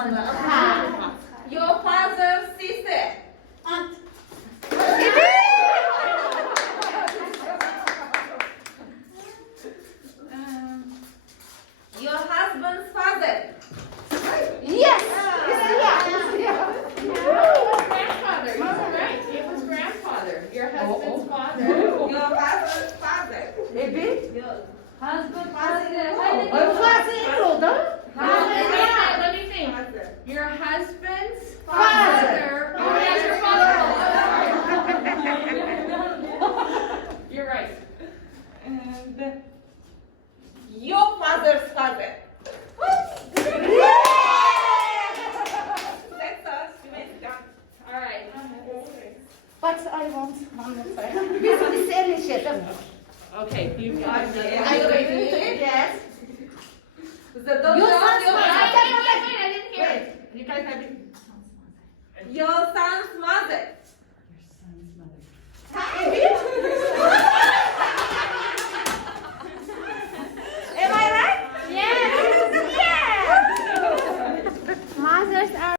Your father's sister. Aunt. Your husband's father. Yes. Grandfather. You were right. It was grandfather. Your husband's father. Your husband's father. Evet. Your Husband, Let me think. Your husband's Father. Who has your father? You're right. and your father's father. That's all. She made it done. All right. But I want one more time. Biz el şey değil mi? Okay. You got it. Are you ready? Yes. The daughter Your of son's your father. Wait, I didn't hear it. You guys have it. Your son's mother.